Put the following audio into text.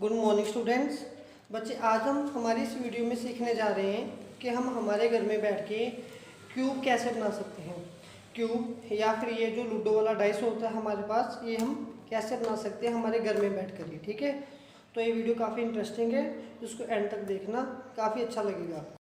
Good morning students. बच्चे, आज हम हमारी इस वीडियो में सीखने जा रहे हैं कि हम हमारे घर में बैठ के क्यूब कैसे बना सकते हैं। क्यूब या फिर ये जो लूडो वाला डाइस होता है हमारे पास, ये हम कैसे बना सकते हैं हमारे घर में बैठ कर ही। ठीक है, तो ये वीडियो काफ़ी इंटरेस्टिंग है, इसको एंड तक देखना, काफ़ी अच्छा लगेगा आपको।